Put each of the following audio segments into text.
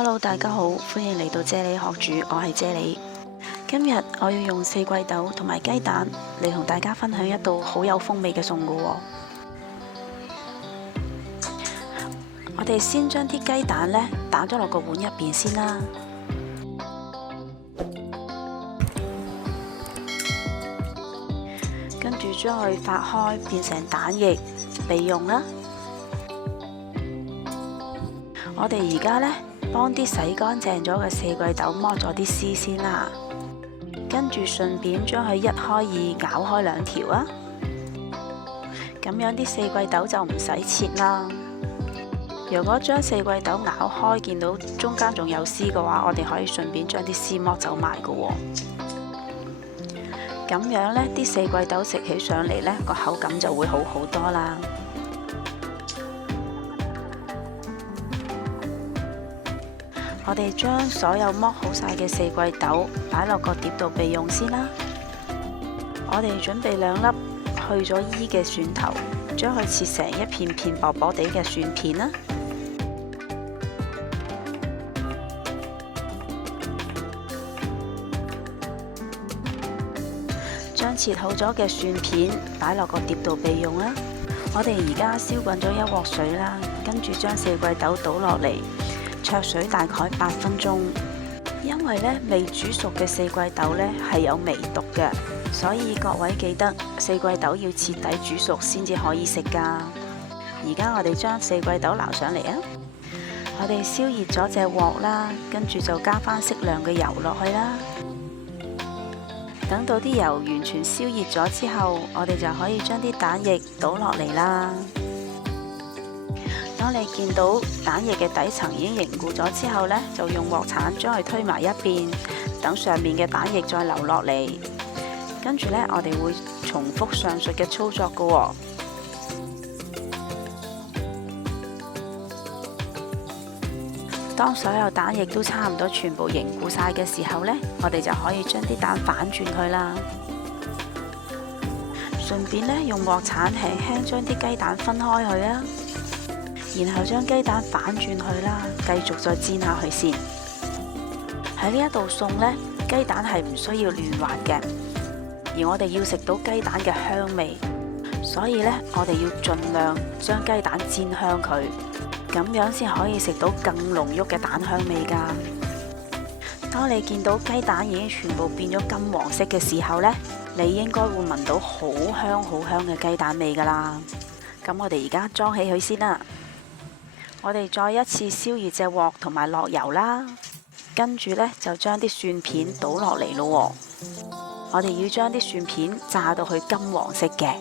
Hello，大家好，歡迎嚟到啫喱學煮，我係啫喱。今日我要用四季豆同埋雞蛋嚟同大家分享一道好有風味嘅餸㗎喎。我哋先將啲雞蛋呢打咗落個碗入邊先啦，跟住將佢發開變成蛋液備用啦。我哋而家呢，幫啲洗乾淨咗嘅四季豆剝咗啲絲先啦，跟住順便將佢一開二咬開兩條啊，咁樣啲四季豆就唔使切啦。如果將四季豆咬開，見到中間仲有絲嘅話，我哋可以順便將啲絲剝走埋㗎喎。咁樣呢啲四季豆食起上嚟呢，個口感就會好好多啦。我哋將所有剝好晒嘅四季豆擺落個碟度備用先啦。我哋準備2粒去咗衣嘅蒜頭，將佢切成一片片薄薄地嘅蒜片啦。將切好咗嘅蒜片擺落個碟度備用啦。我哋而家燒滾咗1鑊水啦，跟住將四季豆倒落嚟。焯水大概8分鐘，因為呢未煮熟嘅四季豆呢係有微毒嘅，所以各位記得四季豆要徹底煮熟先至可以食噶。而家我哋將四季豆撈上嚟啊！我哋燒熱咗隻鑊啦，跟住就加返適量嘅油落去啦。等到啲油完全燒熱咗之後，我哋就可以將啲蛋液倒落嚟啦。當你見到蛋液嘅底層已經凝固咗之後呢，就用鑊鏟將佢推埋一邊，等上面嘅蛋液再流落嚟。跟住呢，我哋會重複上述嘅操作㗎喎。當所有蛋液都差唔多全部凝固晒嘅時候呢，我哋就可以將啲蛋反轉佢啦。順便呢，用鑊鏟輕輕將啲雞蛋分開佢啊。然後將雞蛋反轉去啦，繼續再煎下佢先。喺呢一道餸呢，雞蛋係唔需要亂滑嘅，而我哋要食到雞蛋嘅香味，所以呢，我哋要盡量將雞蛋煎香佢，咁樣先可以食到更濃郁嘅蛋香味㗎。當你見到雞蛋已經全部變咗金黃色嘅時候呢，你應該會聞到好香嘅雞蛋味㗎啦。咁我哋而家裝起佢先啦。我哋再一次燒熱隻鑊同埋落油啦，跟住呢，就將啲蒜片倒落嚟咯。我哋要將啲蒜片炸到佢金黃色嘅。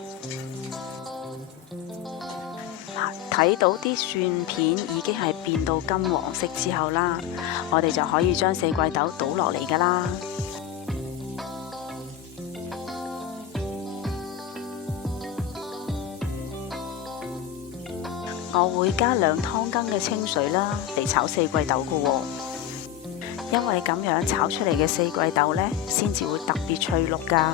睇到啲蒜片已經係變到金黃色之後啦，我哋就可以將四季豆倒落嚟㗎啦。我會加2湯羹嘅清水啦，嚟炒四季豆㗎喎，因為咁樣炒出嚟嘅四季豆呢，先至會特別翠綠㗎。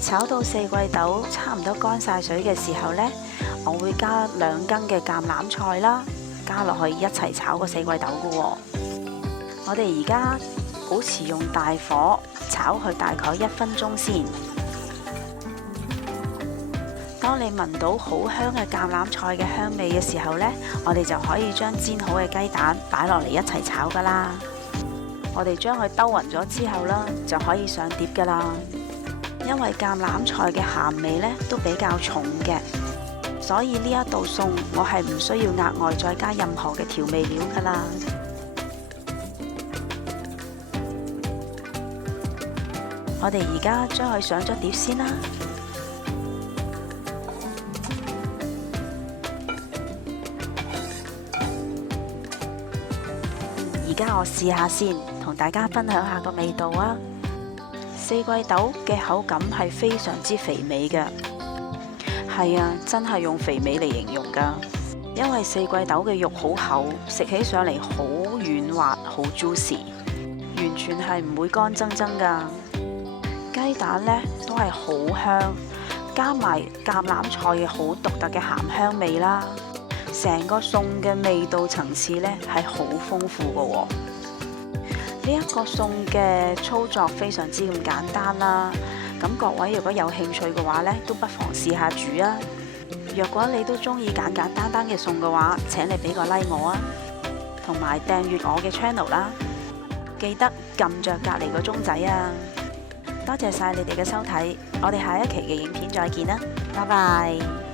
炒到四季豆差唔多乾晒水嘅時候呢，我會加2羹嘅橄欖菜啦，加落去一齊炒個四季豆㗎喎。我哋而家保持用大火炒佢大概1分鐘先。當你聞到好香嘅橄欖菜嘅香味嘅時候呢，我哋就可以將煎好嘅雞蛋擺落嚟一齊炒㗎啦。我哋將佢兜勻咗之後啦，就可以上碟㗎啦。因為橄欖菜嘅鹹味呢都比較重嘅，所以呢一道餸我係唔需要額外再加任何嘅調味料㗎啦。我哋而家將佢上咗碟先啦。而家我試下先，同大家分享下個味道啊！四季豆嘅口感係非常之肥美嘅，係啊，真係用肥美嚟形容㗎。因為四季豆嘅肉好厚，食起上嚟好軟滑，好 juicy，完全係唔會乾爭爭㗎。雞蛋呢都係好香，加埋橄欖菜嘅好獨特嘅鹹香味啦，成個餸嘅味道層次呢係好豐富㗎喎。呢一個餸嘅操作非常之咁簡單啦，咁各位如果有興趣嘅話呢，都不妨試下煮啊！若果你都中意簡簡單單嘅餸嘅話，請你俾個 like 我啊，同埋訂閱我嘅 channel 啦，記得撳着隔離個鐘仔啊！多謝晒你哋嘅收睇，我哋下一期嘅影片再見啦，拜拜！